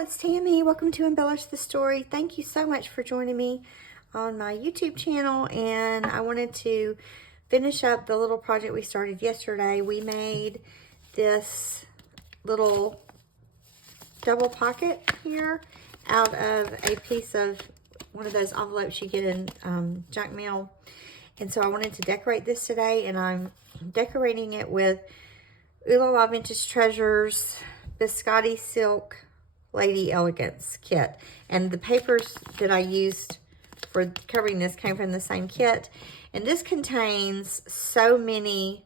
it's Tammy. Welcome to Embellish the Story. Thank you so much for joining me on my YouTube channel. And I wanted to finish up the little project we started yesterday. We made this little double pocket here out of a piece of one of those envelopes you get in junk mail. And so I wanted to decorate this today, and I'm decorating it with Oohlala Vintage Treasures Biscotti Silk Lady Elegance kit. And the papers that I used for covering this came from the same kit. And this contains so many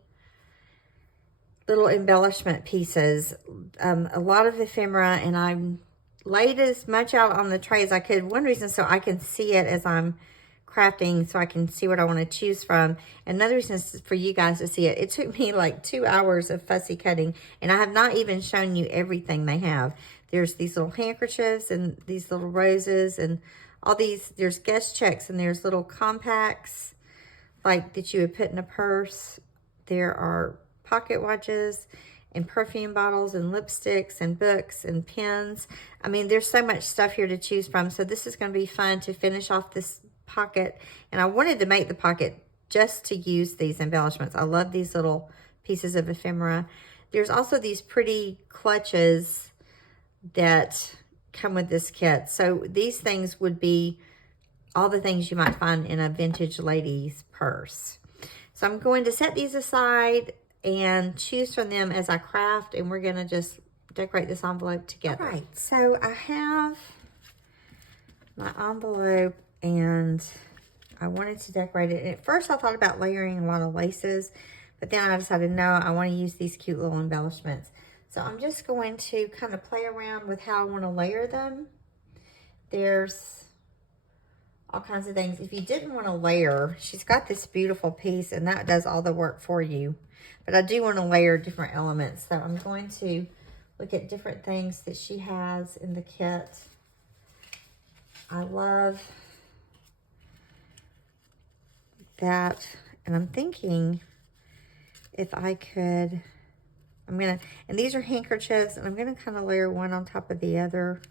little embellishment pieces, a lot of ephemera, and I laid as much out on the tray as I could. One reason, so I can see it as I'm crafting, so I can see what I want to choose from. Another reason is for you guys to see it. It took me like 2 hours of fussy cutting, and I have not even shown you everything they have. There's these little handkerchiefs and these little roses and all these. There's guest checks and there's little compacts like that you would put in a purse. There are pocket watches and perfume bottles and lipsticks and books and pens. I mean, there's so much stuff here to choose from. So this is going to be fun to finish off this pocket. And I wanted to make the pocket just to use these embellishments. I love these little pieces of ephemera. There's also these pretty clutches that come with this kit. So these things would be all the things you might find in a vintage lady's purse. So I'm going to set these aside and choose from them as I craft, and we're going to just decorate this envelope together. All right, so I have my envelope, and I wanted to decorate it. And at first I thought about layering a lot of laces, but then I decided, no, I want to use these cute little embellishments. So I'm just going to kind of play around with how I want to layer them. There's all kinds of things. If you didn't want to layer, she's got this beautiful piece, and that does all the work for you. But I do want to layer different elements. So I'm going to look at different things that she has in the kit. I love that. And I'm thinking if I could, and these are handkerchiefs, and I'm going to kind of layer one on top of the other.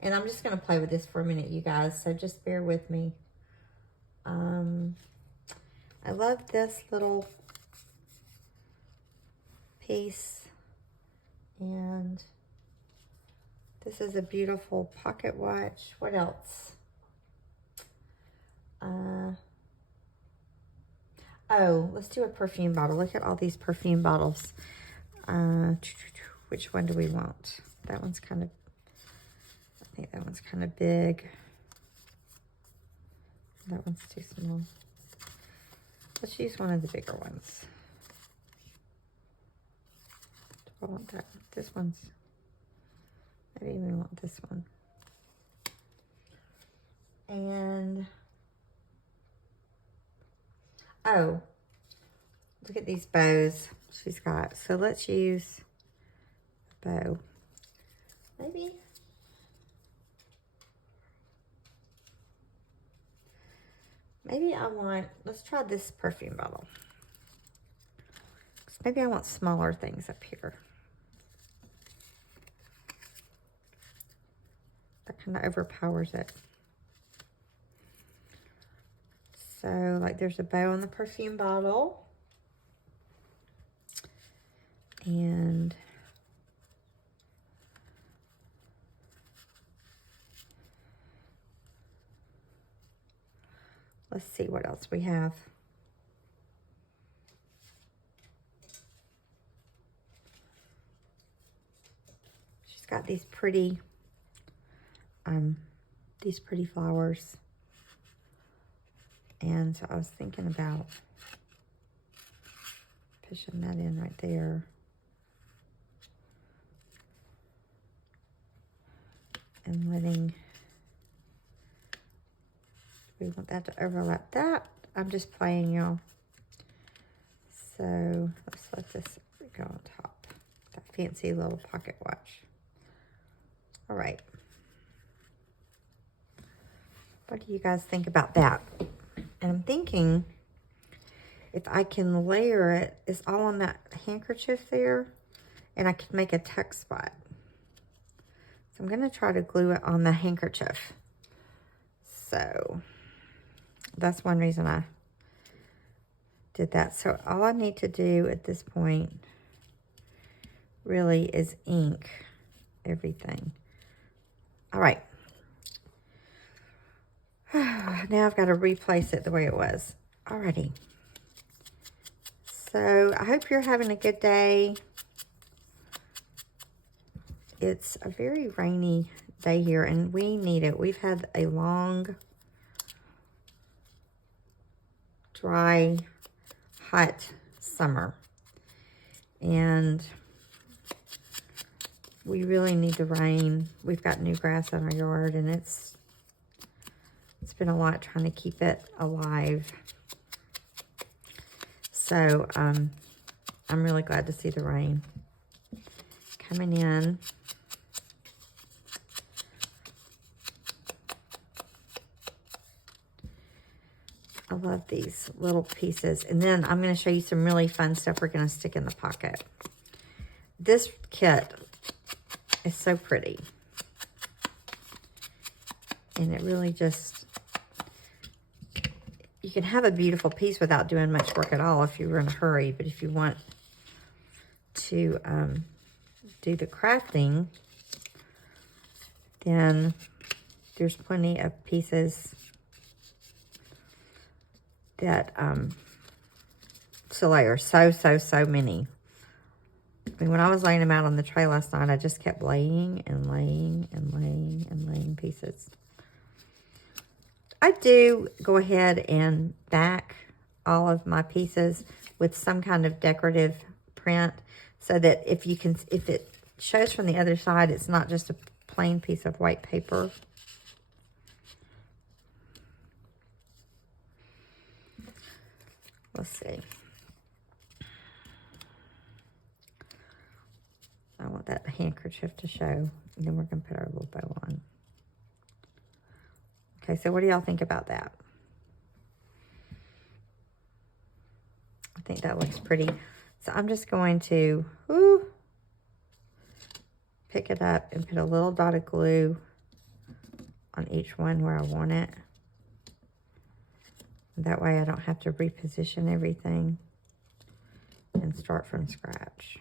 And I'm just going to play with this for a minute, you guys, so just bear with me. I love this little piece, and this is a beautiful pocket watch. What else? Oh, let's do a perfume bottle. Look at all these perfume bottles. Which one do we want? That one's kind of, I think that one's kind of big. That one's too small. Let's use one of the bigger ones. Do I want that? This one's, maybe we want this one. And, oh, look at these bows she's got. So let's use a bow. Maybe I want, let's try this perfume bottle. Maybe I want smaller things up here. That kind of overpowers it. So, like, there's a bow on the perfume bottle. And let's see what else we have. She's got these pretty flowers. And so I was thinking about pushing that in right there. And letting, we want that to overlap that. I'm just playing, y'all. So let's let this go on top. That fancy little pocket watch. All right. What do you guys think about that? And I'm thinking if I can layer it, it's all on that handkerchief there, and I could make a tuck spot. I'm going to try to glue it on the handkerchief. So that's one reason I did that. So all I need to do at this point really is ink everything. All right. Now I've got to replace it the way it was. Alrighty. So I hope you're having a good day. It's a very rainy day here, and we need it. We've had a long, dry, hot summer, and we really need the rain. We've got new grass in our yard, and it's been a lot trying to keep it alive. So I'm really glad to see the rain coming in. I love these little pieces. And then I'm going to show you some really fun stuff we're going to stick in the pocket. This kit is so pretty. And it really just, you can have a beautiful piece without doing much work at all if you're in a hurry. But if you want to do the crafting, then there's plenty of pieces that so layer. So many. I mean, when I was laying them out on the tray last night, I just kept laying and laying and laying and laying pieces. I do go ahead and back all of my pieces with some kind of decorative print so that if it shows from the other side, it's not just a plain piece of white paper. Let's see. I want that handkerchief to show, and then we're going to put our little bow on. Okay, so what do y'all think about that? I think that looks pretty. So I'm just going to pick it up and put a little dot of glue on each one where I want it. That way I don't have to reposition everything and start from scratch.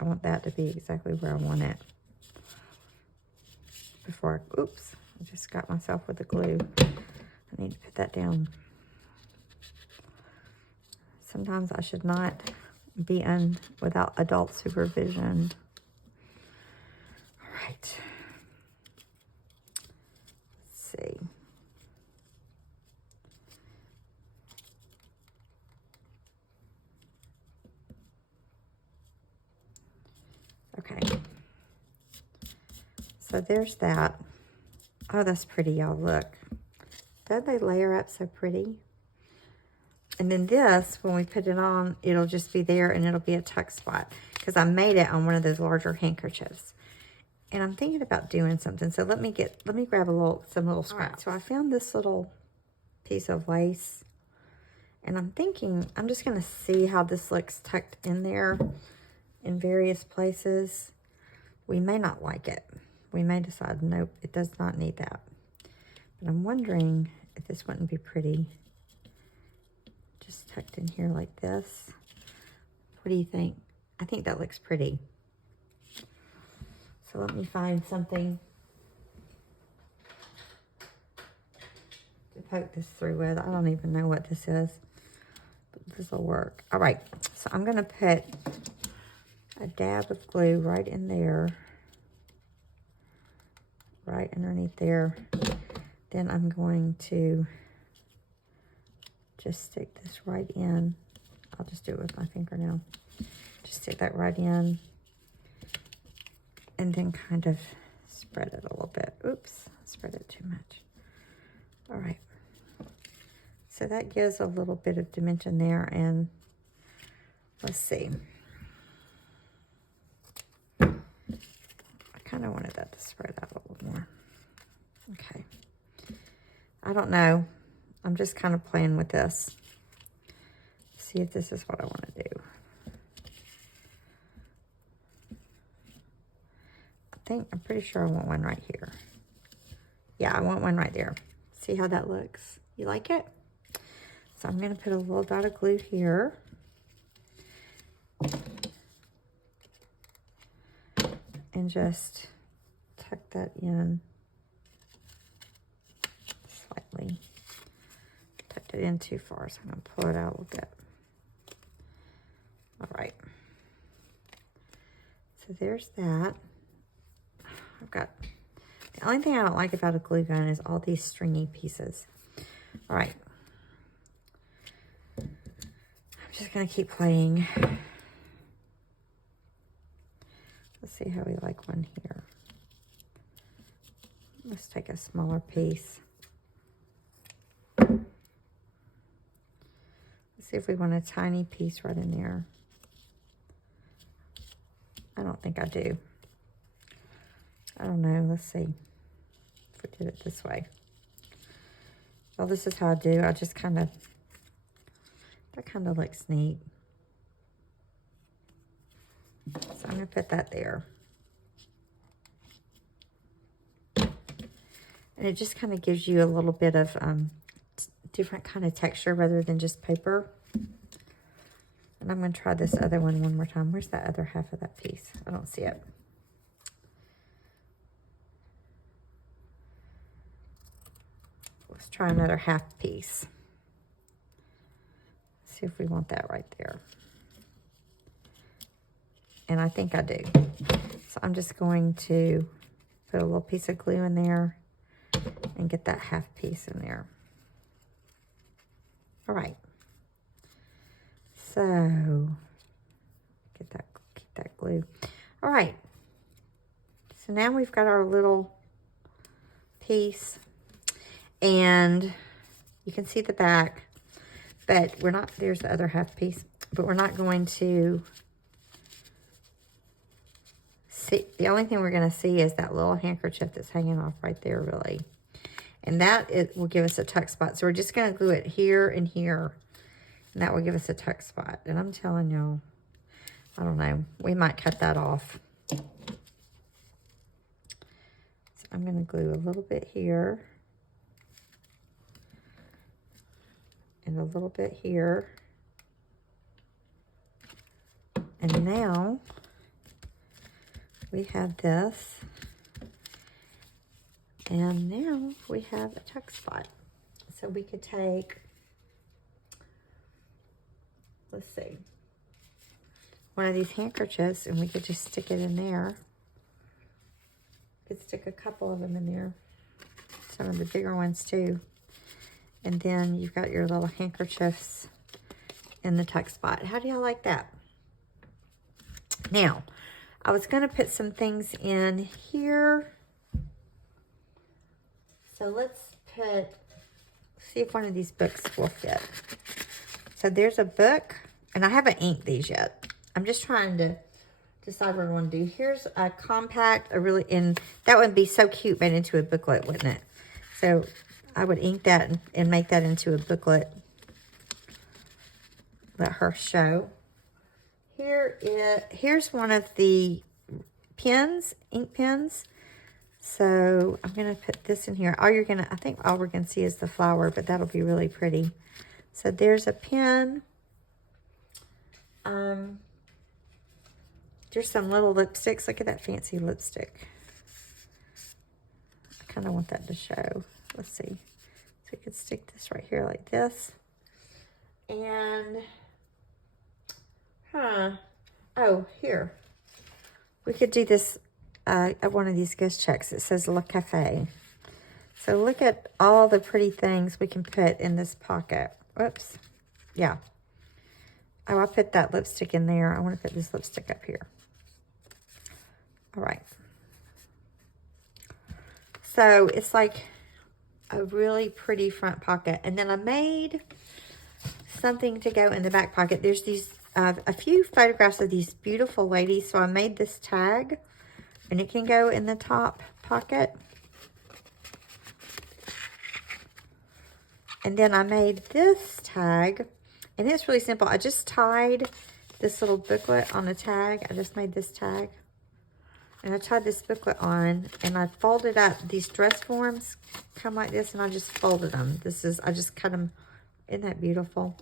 I want that to be exactly where I want it. Before, oops, I just got myself with the glue. I need to put that down. Sometimes I should not be in without adult supervision. All right. Let's see. Okay. So there's that. Oh, that's pretty, y'all. Look. Don't they layer up so pretty? And then this, when we put it on, it'll just be there and it'll be a tuck spot. Because I made it on one of those larger handkerchiefs. And I'm thinking about doing something. So let me grab some little scraps. Right, so I found this little piece of lace. And I'm thinking, I'm just going to see how this looks tucked in there in various places. We may not like it. We may decide, nope, it does not need that. But I'm wondering if this wouldn't be pretty. Just tucked in here like this. What do you think? I think that looks pretty. So let me find something to poke this through with. I don't even know what this is, but this will work. All right, so I'm going to put a dab of glue right in there, right underneath there. Then I'm going to just stick this right in. I'll just do it with my fingernail. Just stick that right in. And then kind of spread it a little bit. Oops, spread it too much. All right. So that gives a little bit of dimension there, and let's see. I kind of wanted that to spread out a little more. Okay. I don't know. I'm just kind of playing with this. See if this is what I want to do. I'm pretty sure I want one right here. Yeah, I want one right there. See how that looks? You like it? So I'm going to put a little dot of glue here. And just tuck that in slightly. Tucked it in too far, so I'm going to pull it out a little bit. All right. So there's that. I've got, the only thing I don't like about a glue gun is all these stringy pieces. All right. I'm just going to keep playing. Let's see how we like one here. Let's take a smaller piece. Let's see if we want a tiny piece right in there. I don't think I do. I don't know. Let's see if we did it this way. Well, this is how I do. I just kind of, that kind of looks neat. So I'm going to put that there. And it just kind of gives you a little bit of different kind of texture rather than just paper. And I'm going to try this other one more time. Where's that other half of that piece? I don't see it. Let's try another half piece. See if we want that right there. And I think I do. So I'm just going to put a little piece of glue in there and get that half piece in there. All right. So keep that glue. All right. So now we've got our little piece, and you can see the back, but we're not, there's the other half piece, but we're not going to see, the only thing we're going to see is that little handkerchief that's hanging off right there, really. And that will give us a tuck spot. So we're just going to glue it here and here, and that will give us a tuck spot. And I'm telling y'all, I don't know, we might cut that off. So I'm going to glue a little bit here. And a little bit here. And now we have this. And now we have a tuck spot. So we could take, let's see, one of these handkerchiefs, and we could just stick it in there. Could stick a couple of them in there. Some of the bigger ones too. And then you've got your little handkerchiefs in the tuck spot. How do y'all like that? Now, I was going to put some things in here. So let's see if one of these books will fit. So there's a book, and I haven't inked these yet. I'm just trying to decide what I want to do. Here's a compact, and that would be so cute made into a booklet, wouldn't it? So I would ink that and make that into a booklet. Let her show. Here's one of the pens, ink pens. So I'm going to put this in here. I think all we're going to see is the flower, but that'll be really pretty. So there's a pen. There's some little lipsticks. Look at that fancy lipstick. I kind of want that to show. Let's see. So we could stick this right here like this. And, oh, here. We could do this at one of these gift checks. It says Le Cafe. So look at all the pretty things we can put in this pocket. Whoops. Yeah. Oh, I put that lipstick in there. I want to put this lipstick up here. All right. So it's like a really pretty front pocket. And then I made something to go in the back pocket. There's these a few photographs of these beautiful ladies, so I made this tag, and it can go in the top pocket. And then I made this tag, and it's really simple. I just tied this little booklet on a tag. I just made this tag, and I tied this booklet on, and I folded up. These dress forms come like this, and I just folded them. I just cut them. Isn't that beautiful?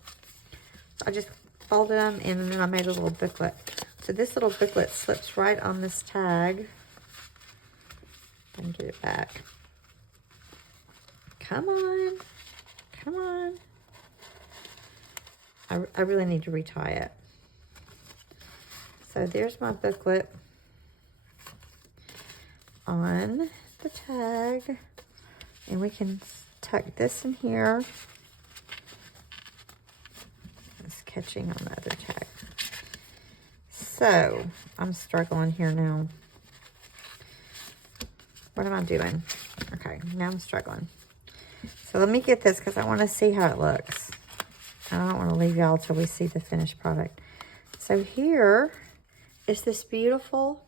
So I just folded them, and then I made a little booklet. So this little booklet slips right on this tag. Let me get it back. Come on. Come on. I really need to retie it. So there's my booklet on the tag. And we can tuck this in here. It's catching on the other tag. So I'm struggling here now. What am I doing? Okay, now I'm struggling. So let me get this because I want to see how it looks. I don't want to leave y'all till we see the finished product. So here is this beautiful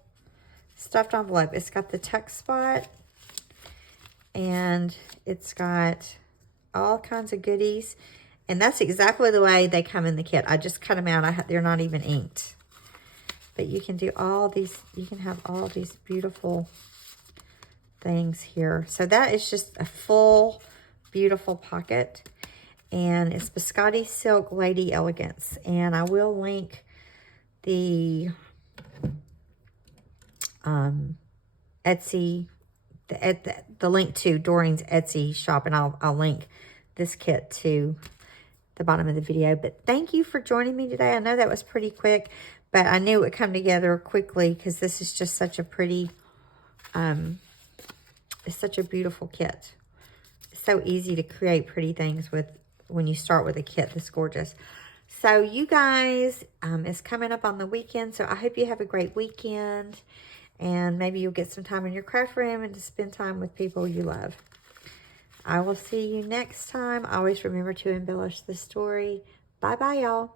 stuffed envelope. It's got the tuck spot, and it's got all kinds of goodies. And that's exactly the way they come in the kit. I just cut them out. They're not even inked. But you can do all these, you can have all these beautiful things here. So that is just a full, beautiful pocket. And it's Biscotti Silk Lady Elegance. And I will link the Etsy, the link to Doreen's Etsy shop. And I'll link this kit to the bottom of the video. But thank you for joining me today. I know that was pretty quick, but I knew it would come together quickly because this is just such a pretty, it's such a beautiful kit. It's so easy to create pretty things when you start with a kit this gorgeous. So you guys, it's coming up on the weekend, so I hope you have a great weekend, and maybe you'll get some time in your craft room and to spend time with people you love. I will see you next time. Always remember to embellish the story. Bye-bye, y'all.